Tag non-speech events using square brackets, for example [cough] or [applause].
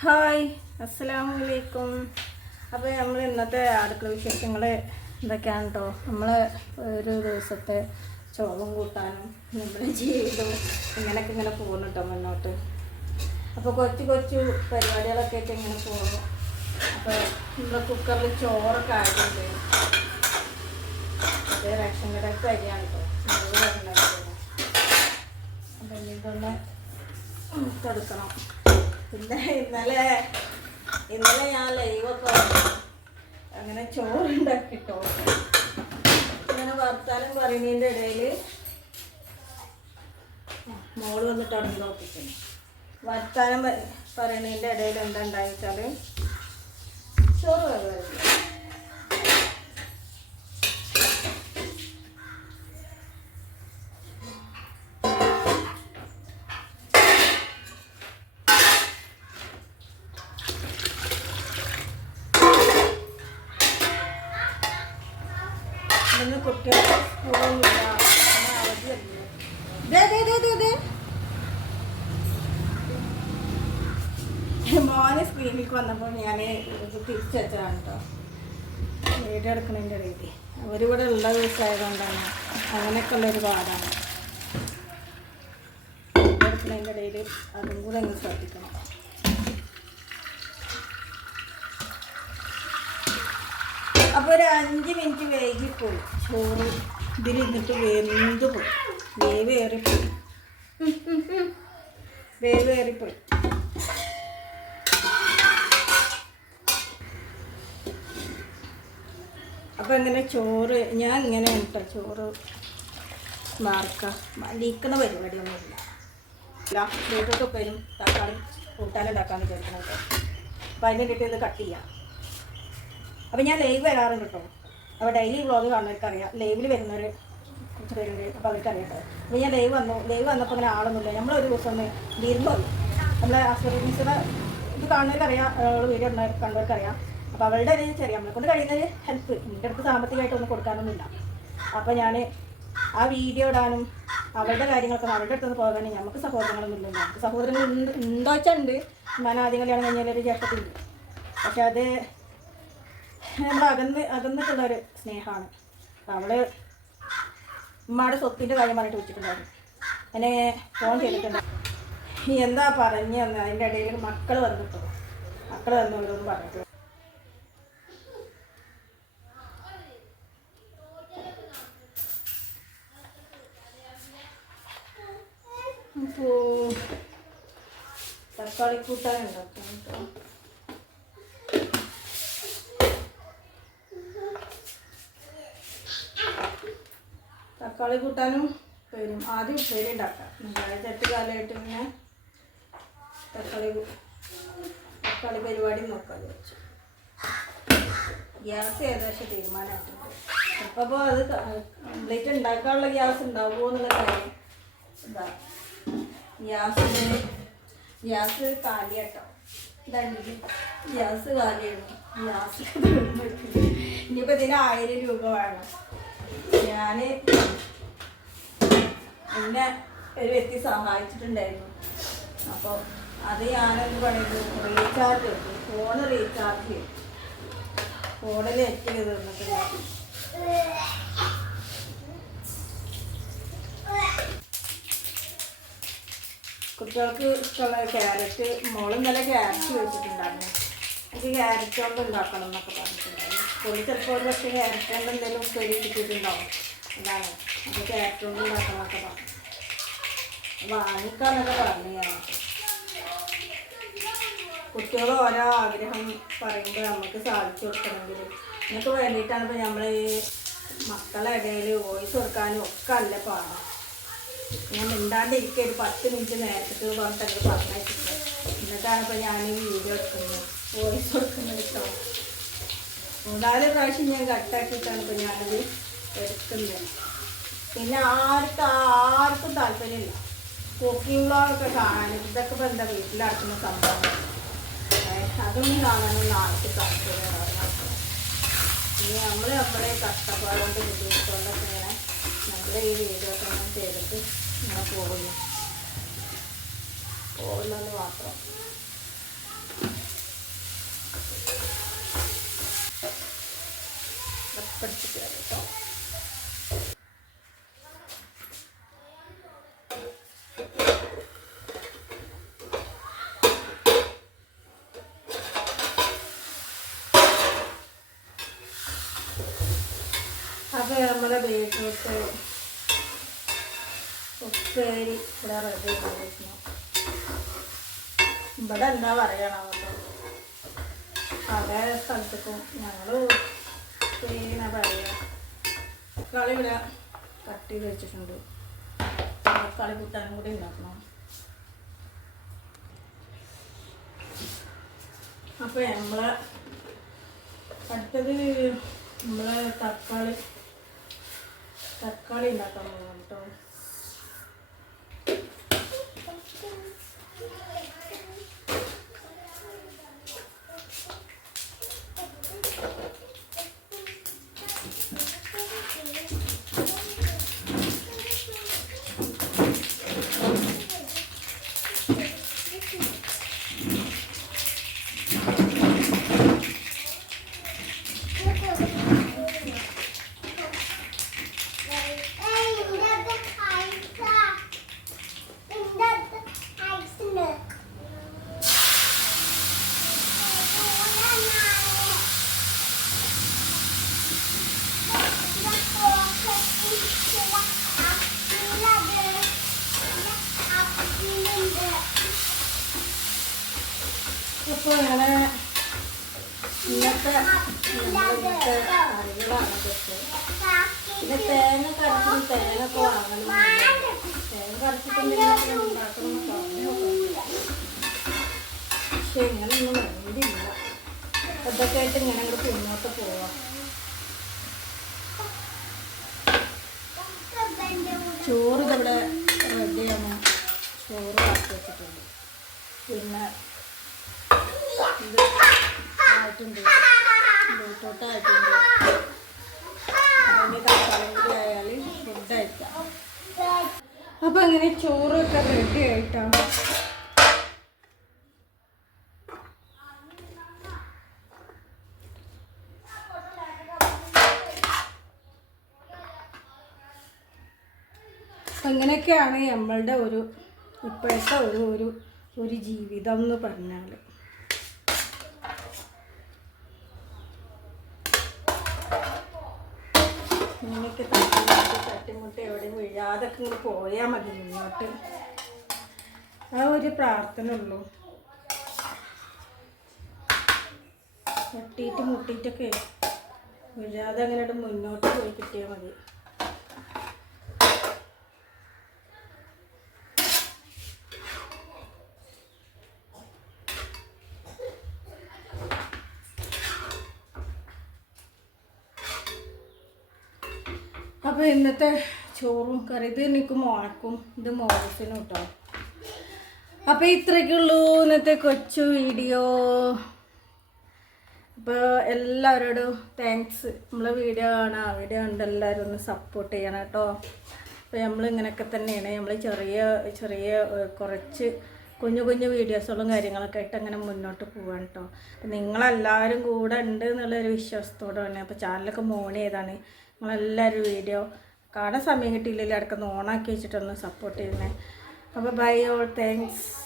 Hi അസ്സലാമു അലൈക്കും അപ്പോൾ നമ്മൾ ഇന്നത്തെ അടുക്കള വിശേഷങ്ങൾ എന്തൊക്കെയാണ് കേട്ടോ നമ്മൾ ഒരു ദിവസത്തെ ചോറും കൂട്ടാനും നമ്മുടെ ജീവിതവും ഇങ്ങനെയൊക്കെ ഇങ്ങനെ പോകുന്നു കേട്ടോ മുന്നോട്ട്. അപ്പോൾ കൊച്ചു കൊച്ചു പരിപാടികളൊക്കെ ആയിട്ട് ഇങ്ങനെ പോകുന്നു. അപ്പോൾ നമ്മുടെ കുക്കറിൽ ചോറൊക്കെ ആയിട്ടുണ്ട്. അത് റേഷൻ കടയൊക്കെ അരിയാണ് കേട്ടോ അപ്പം ഇതൊന്ന് കൊടുക്കണം. പിന്നെ ഇന്നലെ ഇന്നലെ ഞാൻ ലൈവൊക്കെ. അങ്ങനെ ചോറുണ്ടാക്കിട്ടോ ഇങ്ങനെ വർത്താനം പറയുന്നതിന്റെ ഇടയിൽ മോൾ വന്നിട്ട് അവിടെ നോക്കിക്കുന്നു. വർത്താനം പറയുന്നതിന്റെ ഇടയിൽ എന്താ ഉണ്ടായിച്ചാൽ ചോറ് വേഗം കുട്ടികൾക്ക്. മോന് സ്ക്രീനിലേക്ക് വന്നപ്പോൾ ഞാൻ ഇത് കേട്ടോ വീഡിയോ എടുക്കണതിന്റെ രീതി അവരിവിടെ ഉള്ള ദിവസമായതുകൊണ്ടാണ് അങ്ങനെയൊക്കെ ഉള്ളൊരു പാടാണ്. വീഡിയോ എടുക്കണതിന്റെ ഇടയിൽ അതും കൂടെ ഒന്ന് ശ്രദ്ധിക്കണം. അപ്പോൾ ഒരു അഞ്ച് മിനിറ്റ് വേകിപ്പോയി. ചോറ് ഇതിലിരുന്നിട്ട് വെന്ത് പോയി. വേവ് ഏറിപ്പോയി. ഉം, ഉം, ഉം. വേവ് ഏറിപ്പോയി. അപ്പോൾ ഇങ്ങനെ ചോറ് ഞാൻ ഇങ്ങനെ കേട്ടോ ചോറ് വാർക്ക ലീക്കണ പരിപാടിയൊന്നുമില്ല. ഇല്ല ഇതൊക്കെ വരും. തക്കാളി കൂട്ടാനുണ്ടാക്കാൻ വിചാരിക്കണം അപ്പോൾ അതിന്റെ കിട്ടിയത് കട്ട് ചെയ്യാം. അപ്പോൾ ഞാൻ ലൈവ് വരാറുണ്ട് കേട്ടോ. അപ്പോൾ ഡെയിലി വ്ളോഗ് കാണുന്നവർക്കറിയാം ലൈവിൽ വരുന്നവർ കുറച്ച് പേരുണ്ട് അപ്പോൾ അവർക്ക് അറിയാം കേട്ടോ അപ്പോൾ ഞാൻ ലൈവ് വന്നു. ലൈവ് വന്നപ്പോൾ അങ്ങനെ ആളൊന്നുമില്ല. നമ്മളൊരു ദിവസം ഒന്ന് വിരുന്ന് നമ്മളെ അസുറീസിനെ ഇത് കാണുന്നവർക്കറിയാം. അവൾ വീഡിയോ കണ്ടവർക്കറിയാം. അപ്പോൾ അവളുടെ ഒരു ചെറിയ നമ്മളെ കൊണ്ട് കഴിയുന്നൊരു ഹെൽപ്പ് എന്റെ അടുത്ത് സാമ്പത്തികമായിട്ട് ഒന്നും കൊടുക്കാനൊന്നുമില്ല. അപ്പോൾ ഞാൻ ആ വീഡിയോ ഇടാനും അവളുടെ കാര്യങ്ങളൊക്കെ അവളുടെ അടുത്തൊന്ന് പോകാനും നമുക്ക് സഹോദരങ്ങളൊന്നും ഇല്ല നമുക്ക് സഹോദരങ്ങൾ ഉണ്ട് ഉണ്ടോ വെച്ചാൽ ഉണ്ട് ഞാൻ ആദ്യം കല്യാണം കഴിഞ്ഞാൽ ഒരു പക്ഷെ അത് നമ്മൾ അകന്ന് അകന്നിട്ടുള്ളൊരു സ്നേഹമാണ് അവൾ ഉമ്മയുടെ സ്വത്തിന്റെ കാര്യം പറഞ്ഞിട്ട് വെച്ചിട്ടുണ്ടായിരുന്നു എന്നെ ഫോൺ ചെയ്തിട്ടുണ്ട്. എന്താ പറഞ്ഞെന്ന് അതിന്റെ ഇടയിൽ മക്കൾ വന്നിട്ടോ. മക്കൾ വന്നു എന്ന് പറഞ്ഞിട്ട്. തക്കാളി കൂട്ടാൻ ഉണ്ടാക്കാം കേട്ടോ തക്കാളി കൂട്ടാനും ഉപ്പേരും ആദ്യം ഉപ്പേരി ഉണ്ടാക്കാം. അതായത് എട്ട് കാലമായിട്ട് ഇങ്ങനെ തക്കാളി തക്കാളി പരിപാടി നോക്കാൻ വിചാരിച്ചു. ഗ്യാസ് ഏകദേശം തീരുമാനമായിട്ടുണ്ട്. അപ്പോൾ അത് കംപ്ലീറ്റ് ഉണ്ടാക്കാനുള്ള ഗ്യാസ് ഉണ്ടാവുമോ എന്നുള്ള കാര്യം ഇതാ. ഗ്യാസിന് ഗ്യാസ് കാലിയാട്ടോ. ഇതാണെങ്കിൽ ഗ്യാസ് കാലിയാണ് ഗ്യാസ് [laughs] ഇനിയിപ്പോൾ ഇതിന് ആയിരം രൂപ വേണം. ഞാൻ എന്നെ ഒരു വ്യക്തി സഹായിച്ചിട്ടുണ്ടായിരുന്നു. അപ്പോൾ അത് ഞാനെന്ത് പറയുന്നത് റീചാർജ് ചെയ്തു ഫോണ് റീചാർജ് ചെയ്തു. ഫോണിൽ നെറ്റ് ചെയ്ത് കുട്ടികൾക്ക് ഇഷ്ടമുള്ള ക്യാരറ്റ് മോളും നല്ല ക്യാരറ്റ് വെച്ചിട്ടുണ്ടായിരുന്നു. എനിക്ക് ക്യാരറ്റ് കൊണ്ട് ഉണ്ടാക്കണം എന്നൊക്കെ പറഞ്ഞിട്ടുണ്ടായിരുന്നു സ്കൂളിൽ ചിലപ്പോൾ ഒരു പക്ഷേ ക്യാരറ്റ് കൊണ്ട് എന്തെങ്കിലും ഉപ്പേരി കിട്ടിയിട്ടുണ്ടാവും. അതാണ്. ക്യാരറ്റ് കൊണ്ട് ഉണ്ടാക്കണമൊക്കെ പറഞ്ഞു. വാങ്ങിക്കാന്നൊക്കെ പറഞ്ഞു ഞാൻ. കുട്ടികൾ ഓരോ ആഗ്രഹം പറയുമ്പോൾ നമുക്ക് സാധിച്ചു കൊടുക്കണമെങ്കിൽ എന്നൊക്കെ വേണ്ടിയിട്ടാണ് ഇപ്പോൾ നമ്മൾ ഈ മക്കളെ ഇടയിൽ വോയിസ് കൊടുക്കാനും ഒക്കെ അല്ല പാടാം. ഞാൻ മിണ്ടാണ്ടിരിക്കുക ഒരു പത്ത് മിനിറ്റ് നേരത്തേക്ക് പറഞ്ഞിട്ട് പറഞ്ഞിട്ടുണ്ട് എന്നിട്ടാണ് ഇപ്പോൾ ഞാൻ വീഡിയോ എടുക്കുന്നത്. വോയിസ് കൊടുക്കുന്നത് കേട്ടോ. മൂന്നാൽ പ്രാവശ്യം ഞാൻ കട്ടാക്കിയിട്ടാണ് ഇപ്പൊ ഞാനത് എടുക്കുന്നത്. പിന്നെ ആർക്കും ആർക്കും താല്പര്യമില്ല. കുക്കിംഗ് വ്ളോഗൊക്കെ കാണാൻ ഇതൊക്കെ ഇപ്പം എന്താ വീട്ടിലടക്കുന്ന സംഭവം? അതൊന്നും കാണാനൊന്നും ആർക്കും താല്പര്യം ഇനി നമ്മൾ നമ്മളെ കഷ്ടപ്പാടുകൊണ്ട് ബുദ്ധിമുട്ടുകൊണ്ടൊക്കെ ഇങ്ങനെ നമ്മുടെ ഈ വീഡിയോ ഒക്കെ ഇങ്ങനെ ചെയ്തിട്ട് ഇങ്ങനെ പോകുന്നു. പോകുന്നെന്ന് മാത്രം. പഠിച്ചിട്ട് വരാം കേട്ടോ അപ്പോൾ നമ്മുടെ ബീറ്റ്റൂട്ട് ഉപ്പേരി ഇവിടെ റെഡി ചെയ്തിരിക്കണം ഇവിടെ എന്താ പറയണം കേട്ടോ പല സ്ഥലത്തേക്കും ഞങ്ങൾ പിന്നെ പറയുക കളി ഇവിടെ കട്ട് വെച്ചിട്ടുണ്ട്. തക്കാളി കൂട്ടാനും കൂടി ഉണ്ടാക്കണം. അപ്പോൾ നമ്മൾ അടുത്തത് നമ്മൾ തക്കാളി തക്കാളി ഉണ്ടാക്കാൻ പോകും കേട്ടോ. ഇപ്പോൾ ഇങ്ങനെ ഇന്നത്തെ ഇന്നത്തെ കറികളാണ് പിന്നെ തേങ്ങ കരച്ചിട്ടും തേങ്ങ ഒക്കെ വാങ്ങണം തേങ്ങ കരച്ചിട്ടുണ്ടെങ്കിൽ ഉണ്ടാക്കണം പക്ഷെ ഇങ്ങനെയൊന്നും വേണ്ടിയില്ല. ഇതൊക്കെ ആയിട്ട് ഇങ്ങനെ അങ്ങോട്ട് മുന്നോട്ട് പോവാം. ചോറ് ഇവിടെ റെഡിയാണ് ചോറ് ആക്കി വെച്ചിട്ടുണ്ട്. പിന്നെ ആയിട്ടുണ്ട് ബീട്രൂട്ട് ആയിട്ടുണ്ട് ആയാൽ ഫുഡ് അങ്ങനെ ചോറൊക്കെ റെഡി ആയിട്ടാണ് അങ്ങനെയൊക്കെയാണ് നമ്മളുടെ ഒരു ഇപ്പോഴത്തെ ഒരു ഒരു ജീവിതം എന്ന് പറഞ്ഞാൽ ഇങ്ങനെയൊക്കെ തട്ടിമുട്ടി എവിടെയും എവിടെ വീഴാതൊക്കെ ഇങ്ങനെ പോയാൽ മതി മുന്നോട്ട് ആ ഒരു പ്രാർത്ഥന ഉള്ളൂ തട്ടിയിട്ട് മുട്ടിയിട്ടൊക്കെ വീഴാതെ അങ്ങനെ മുന്നോട്ട് പോയി കിട്ടിയാൽ മതി. അപ്പോൾ ഇന്നത്തെ ചോറും കറി ഇത് എനിക്ക് മോണക്കും ഇത് മോളസിനും കേട്ടോ അപ്പോൾ ഇത്രയ്ക്കുള്ളൂ ഇന്നത്തെ കൊച്ചു വീഡിയോ. അപ്പോൾ എല്ലാവരോടും താങ്ക്സ് നമ്മളെ വീഡിയോ കാണാം. വീഡിയോ കണ്ട് എല്ലാവരും ഒന്ന് സപ്പോർട്ട് ചെയ്യണം കേട്ടോ അപ്പോൾ നമ്മൾ ഇങ്ങനെയൊക്കെ തന്നെയാണ്. നമ്മൾ ചെറിയ ചെറിയ കുറച്ച് കുഞ്ഞു കുഞ്ഞു വീഡിയോസുകളും കാര്യങ്ങളൊക്കെ ആയിട്ട് അങ്ങനെ മുന്നോട്ട് പോവാണ് കേട്ടോ അപ്പം നിങ്ങളെല്ലാവരും കൂടെ ഉണ്ട് എന്നുള്ളൊരു വിശ്വാസത്തോടെയാണ് അപ്പോൾ ചാനലൊക്കെ മോൺ ചെയ്താണ്. നിങ്ങളെല്ലാവരും വീഡിയോ കാണാൻ സമയം കിട്ടിയില്ലെങ്കിൽ അടക്കം ഓണാക്കി വെച്ചിട്ടൊന്ന് സപ്പോർട്ട് ചെയ്യുന്നത് അപ്പോൾ ബൈ ഓൾ താങ്ക്സ്